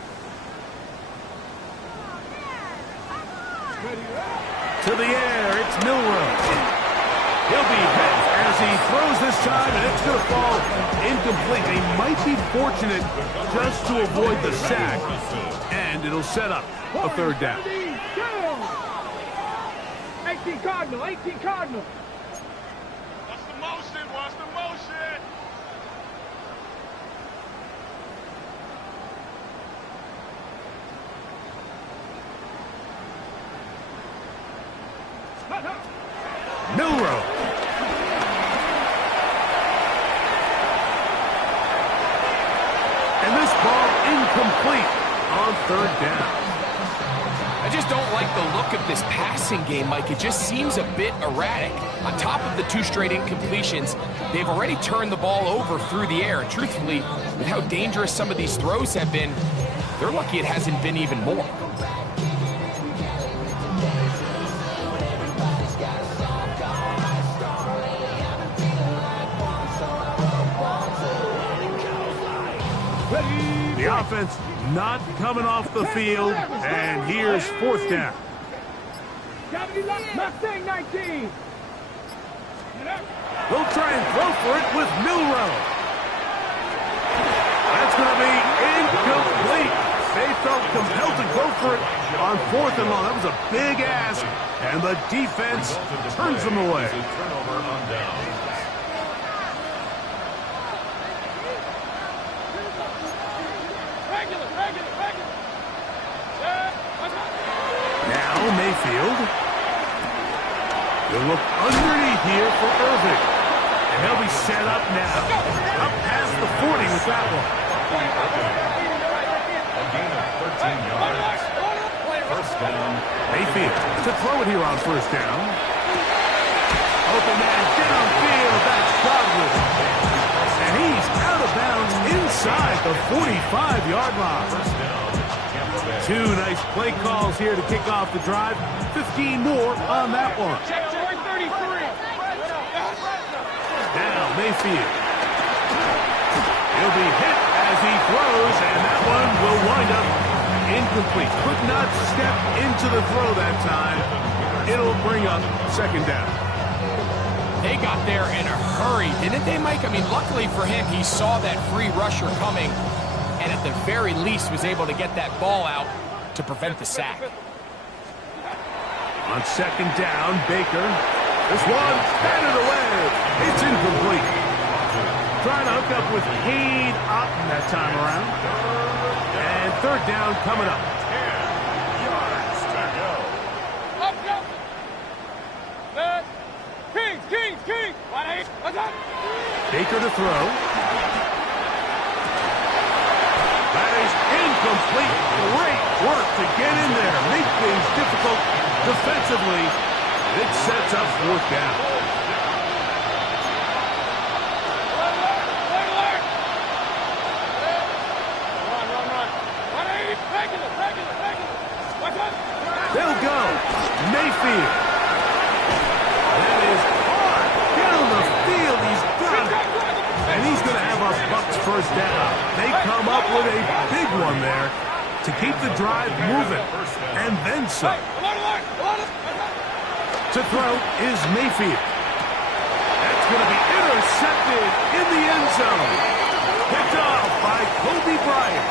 To the air, it's Milroe. He'll be hit as he throws this time, and it's going to fall incomplete. They might be fortunate just to avoid the sack, and it'll set up a 3rd down. 18 Cardinal, 18 Cardinal. What's the motion? What's the motion? Milroe. And this ball incomplete on 3rd down. I just don't like the look of this passing game, Mike. It just seems a bit erratic. On top of the 2 straight incompletions, they've already turned the ball over through the air. And truthfully, with how dangerous some of these throws have been, they're lucky it hasn't been even more. The offense not coming off the field, and here's 4th down. Mustang 19. They'll try and throw for it with Milroe. That's going to be incomplete. They felt compelled to go for it on 4th and long. That was a big ask, and the defense turns them away. Turnover on down. Now Mayfield. You'll look underneath here for Irving. And he'll be set up now. Up past the 40 with that one. A gain of 13 yards. First down. Mayfield to throw it here on first down. Open man downfield. That's Godwin. And he's out of bounds inside the 45-yard line. First down. Tampa Bay. Two nice play calls here to kick off the drive. 15 more on that one. Now Mayfield. He'll be hit as he throws, and that one will wind up incomplete. Could not step into the throw that time. It'll bring up second down. They got there in a hurry, didn't they, Mike? I mean, luckily for him, he saw that free rusher coming, and at the very least was able to get that ball out to prevent the sack. On second down, Baker. This one batted away. It's incomplete. Trying to hook up with Cade Otton that time around. And third down coming up. 10 yards to go. King. Baker to throw. That is incomplete. Great work to get in there. Make things difficult defensively. It sets up fourth down. They'll go. Mayfield. That is hard. Down the field. He's got it. And he's going to have a Bucs first down. They come up with a big one there to keep the drive moving. And then some. To throw is Mayfield. That's going to be intercepted in the end zone. Picked off by Kobe Bryant.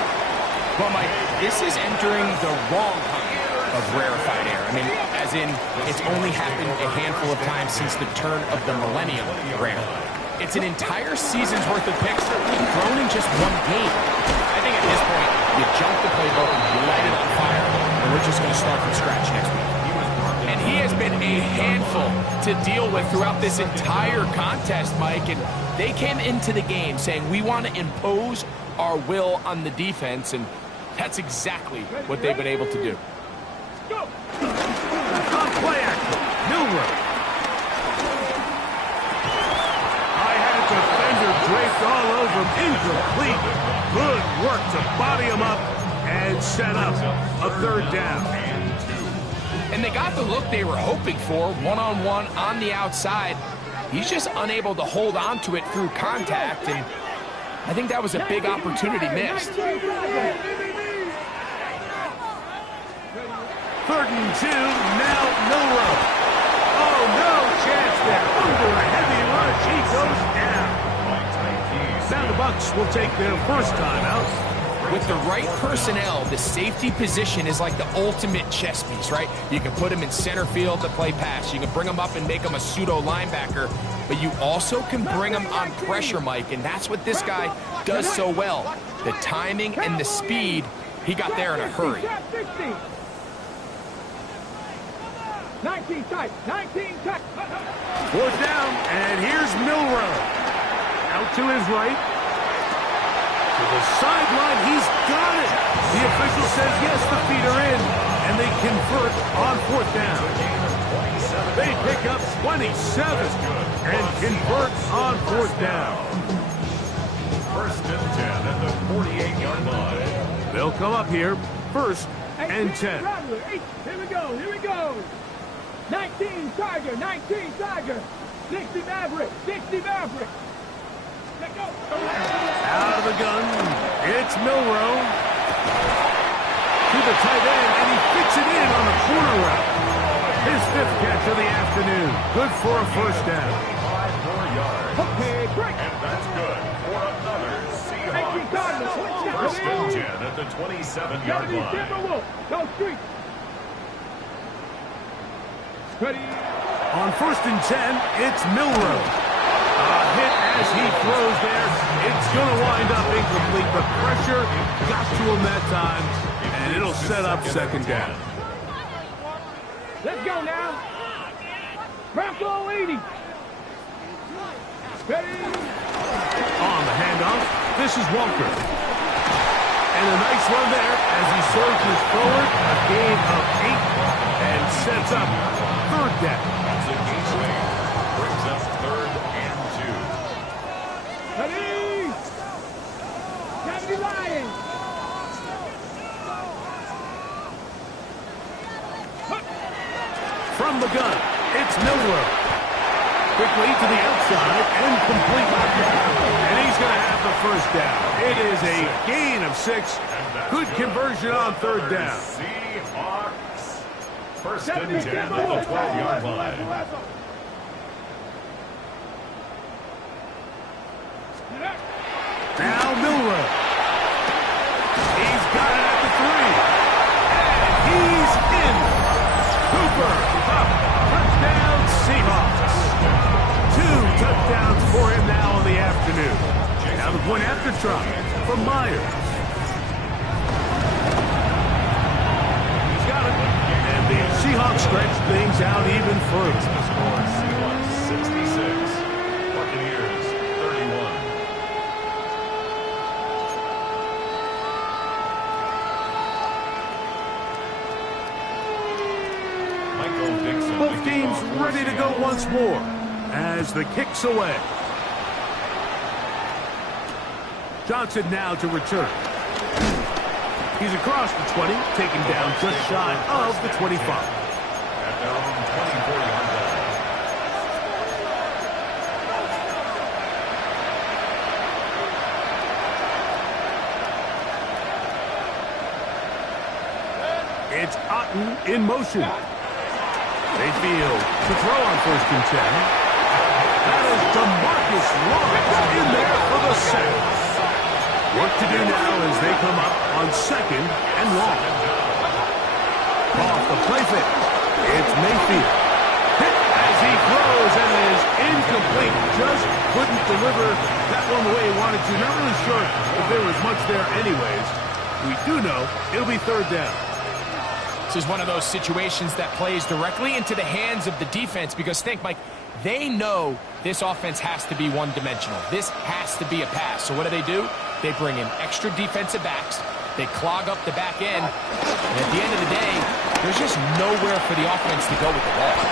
Well, Mike, this is entering the wrong kind of rarefied air. I mean, as in, it's only happened a handful of times since the turn of the millennium rare. It's an entire season's worth of picks thrown in just one game. I think at this point, you jump the playbook, you light it on fire, and we're just going to start from scratch next week. And he has been a handful to deal with throughout this entire contest, Mike. And they came into the game saying, we want to impose our will on the defense, and that's exactly what they've been able to do. On play action, Milrow. I had a defender draped all over him, incomplete. Good work to body him up and set up a third down. And they got the look they were hoping for, one-on-one on the outside. He's just unable to hold on to it through contact, and I think that was a big opportunity missed. Third and two, now Milrow. Oh, no chance there. Under a heavy rush, he goes down. Now the Bucs will take their first time out. With the right personnel, the safety position is like the ultimate chess piece, right? You can put him in center field to play pass. You can bring him up and make him a pseudo linebacker, but you also can bring him on pressure, Mike, and that's what this guy does so well. The timing and the speed, he got there in a hurry. 19 tight. Fourth down, and here's Milrow. Out to his right. To the sideline, he's got it. The official says yes, the feet are in, and they convert on fourth down. They pick up 27 and convert on fourth down. First and 10 at the 48-yard line. They'll come up here, first and 10. Here we go. 19 Tiger. 60 Maverick. Let go. Out of the gun, it's Milrow. To the tight end, and he fits it in on the corner route. His fifth catch of the afternoon. Good for a first down. 5 more yards. Okay, break. And that's good for another Seahawks. First and 10 at the 27-yard line. Go street. Ready. On first and 10, it's Milrow. A hit as he throws there. It's going to wind up incomplete. The pressure got to him that time, and it'll set up second down. Let's go now. Ramp Buffalo 80. Ready? On the handoff, this is Walker. And a nice run there as he surges forward, a gain of 8, and sets up third down. That's a key swing. Brings up 3rd and 2. Ready? 70 Lions. From the gun, it's Milroe. Quickly to the outside and complete. And he's going to have the first down. It is a gain of 6. Good conversion on third down. Seahawks. 1st and 10 at the 12-yard line. Now Milroe. He's got it at the 3. And he's in. Cooper up. Touchdown Seahawks. 2 touchdowns for him now in the afternoon. Now the point after try from Myers. He's got it. And the Seahawks stretch things out even further. The score, Seahawks 66. Buccaneers 31. Michael Dixon. Both teams ready to go once more as the kick's away. Johnson now to return. He's across the 20, taken down just shy of the 25. At their own 24-yard line. It's Otten in motion. Mayfield to throw on 1st and 10. That is DeMarcus Lawrence in there for the sack. Work to do now as they come up on 2nd and long. Off the play fake. It's Mayfield. Hit as he throws and is incomplete. Just couldn't deliver that one the way he wanted to. Not really sure if there was much there anyways. We do know it'll be 3rd down. This is one of those situations that plays directly into the hands of the defense because think, Mike, they know this offense has to be one-dimensional. This has to be a pass. So what do? They bring in extra defensive backs. They clog up the back end. And at the end of the day, there's just nowhere for the offense to go with the ball.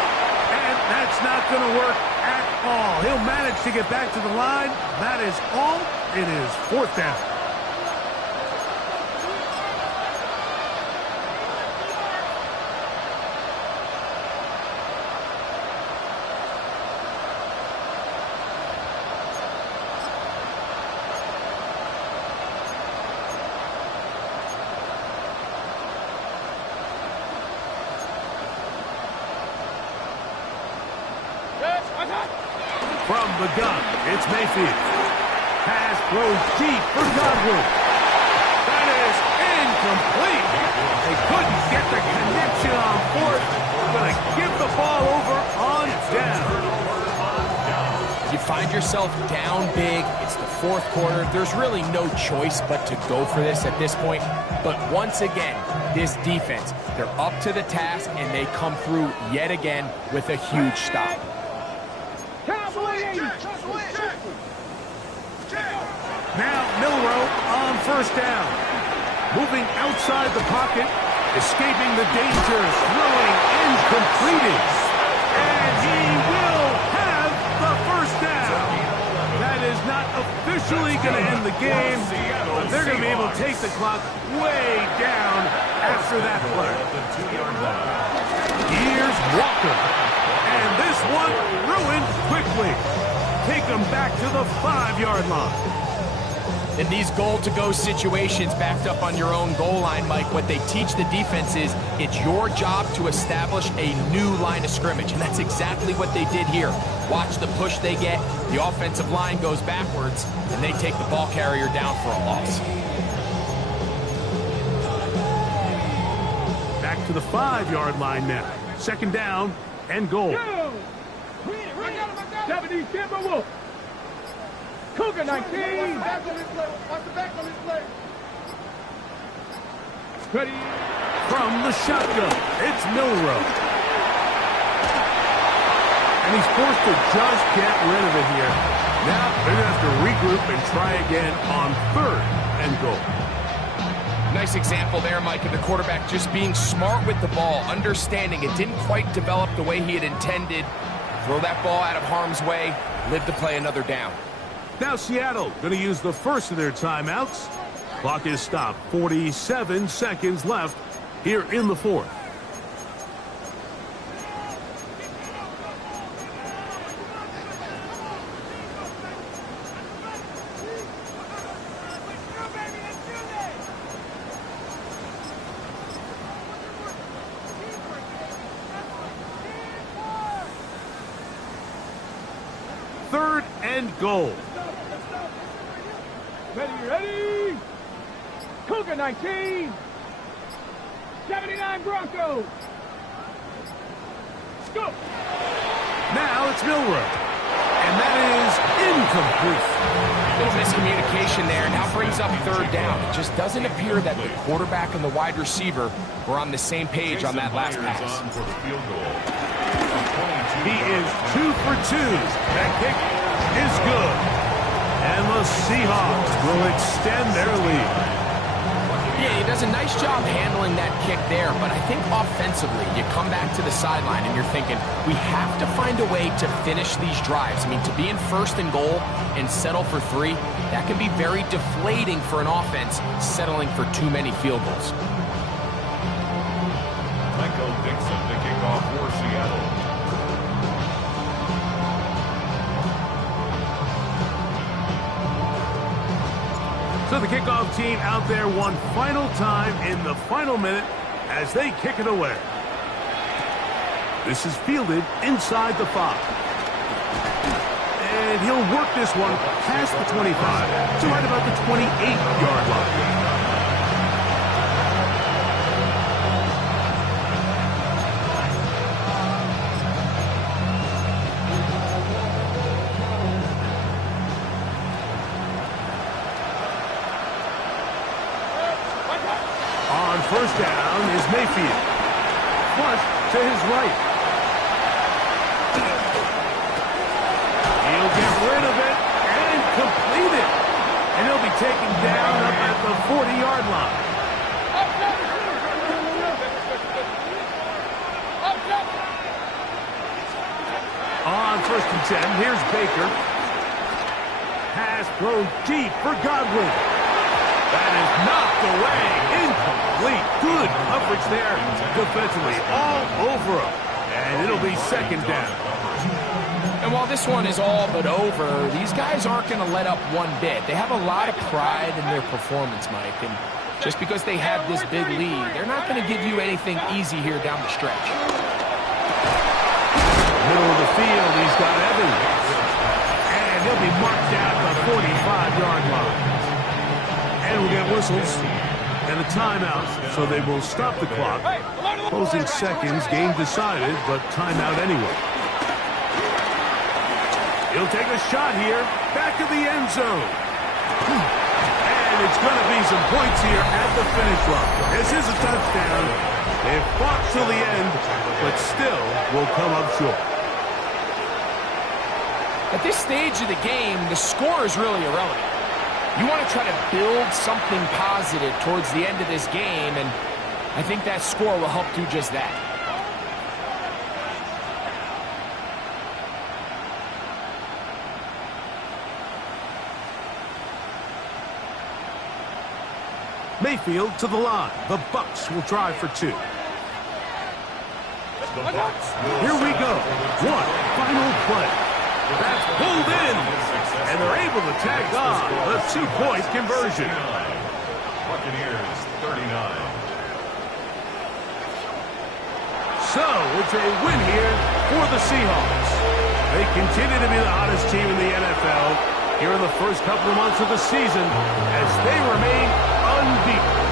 And that's not going to work at all. He'll manage to get back to the line. That is all. It is 4th down. From the gun, it's Mayfield. Pass throws deep for Godwin. That is incomplete. They couldn't get the connection on 4th. Going to give the ball over on down. You find yourself down big. It's the 4th quarter. There's really no choice but to go for this at this point. But once again, this defense, they're up to the task, and they come through yet again with a huge stop. Now Milroe on 1st down. Moving outside the pocket, escaping the danger, throwing incomplete. And he will have the 1st down. That is not officially going to end the game, but they're going to be able to take the clock way down after that play. Here's Walker. And this one ruined quickly. Take them back to the 5-yard line. In these goal-to-go situations backed up on your own goal line, Mike, what they teach the defense is it's your job to establish a new line of scrimmage, and that's exactly what they did here. Watch the push they get. The offensive line goes backwards, and they take the ball carrier down for a loss. Back to the 5-yard line now. 2nd down and goal. 70 Timberwolves. Cougar 19. Watch the back on this play. Ready. From the shotgun, it's Milroe. And he's forced to just get rid of it here. Now they're going to have to regroup and try again on 3rd and goal. Nice example there, Mike, of the quarterback just being smart with the ball, understanding it didn't quite develop the way he had intended. Throw that ball out of harm's way, live to play another down. Now Seattle going to use the first of their timeouts. Clock is stopped. 47 seconds left here in the 4th. Third and goal. Ready? Cougar 19. 79 Broncos. Go. Now it's Milrow. And that is incomplete. Little miscommunication there. Now brings up 3rd down. It just doesn't appear that the quarterback and the wide receiver were on the same page on that last pass. He is 2 for 2. That kick is good. And the Seahawks will extend their lead. Yeah, he does a nice job handling that kick there, but I think offensively, you come back to the sideline and you're thinking, we have to find a way to finish these drives. I mean, to be in 1st and goal and settle for 3, that can be very deflating for an offense settling for too many field goals. Michael Dixon to kick off for Seattle. So the kickoff team out there one final time in the final minute as they kick it away. This is fielded inside the 5. And he'll work this one past the 25 to right about the 28-yard line. First down is Mayfield. Flush to his right. He'll get rid of it and complete it. And he'll be taken down up at the 40-yard line. On 1st and 10, here's Baker. Pass thrown deep for Godwin. That is knocked away. Incomplete. Good coverage there defensively. All over him. And it'll be 2nd down. And while this one is all but over, these guys aren't going to let up one bit. They have a lot of pride in their performance, Mike. And just because they have this big lead, they're not going to give you anything easy here down the stretch. Middle of the field, he's got Evans. And he'll be marked down at the 45-yard line. And we'll get whistles and a timeout, so they will stop the clock. Closing seconds, game decided, but timeout anyway. He'll take a shot here, back of the end zone. And it's going to be some points here at the finish line. This is a touchdown. They've fought till the end, but still will come up short. At this stage of the game, the score is really irrelevant. You want to try to build something positive towards the end of this game, and I think that score will help do just that. Mayfield to the line. The Bucs will try for 2. Here we go. One final play. That's pulled in. And they're able to tag on the 2-point conversion. Buccaneers 39. So it's a win here for the Seahawks. They continue to be the hottest team in the NFL here in the first couple of months of the season as they remain unbeaten.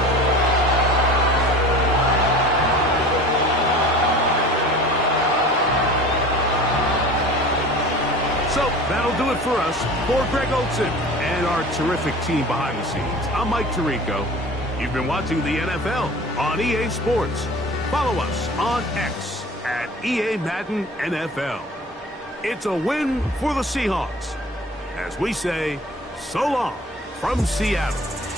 So that'll do it for us. For Greg Olson and our terrific team behind the scenes, I'm Mike Tirico. You've been watching the NFL on EA Sports. Follow us on X at EA Madden NFL. It's a win for the Seahawks. As we say, so long from Seattle.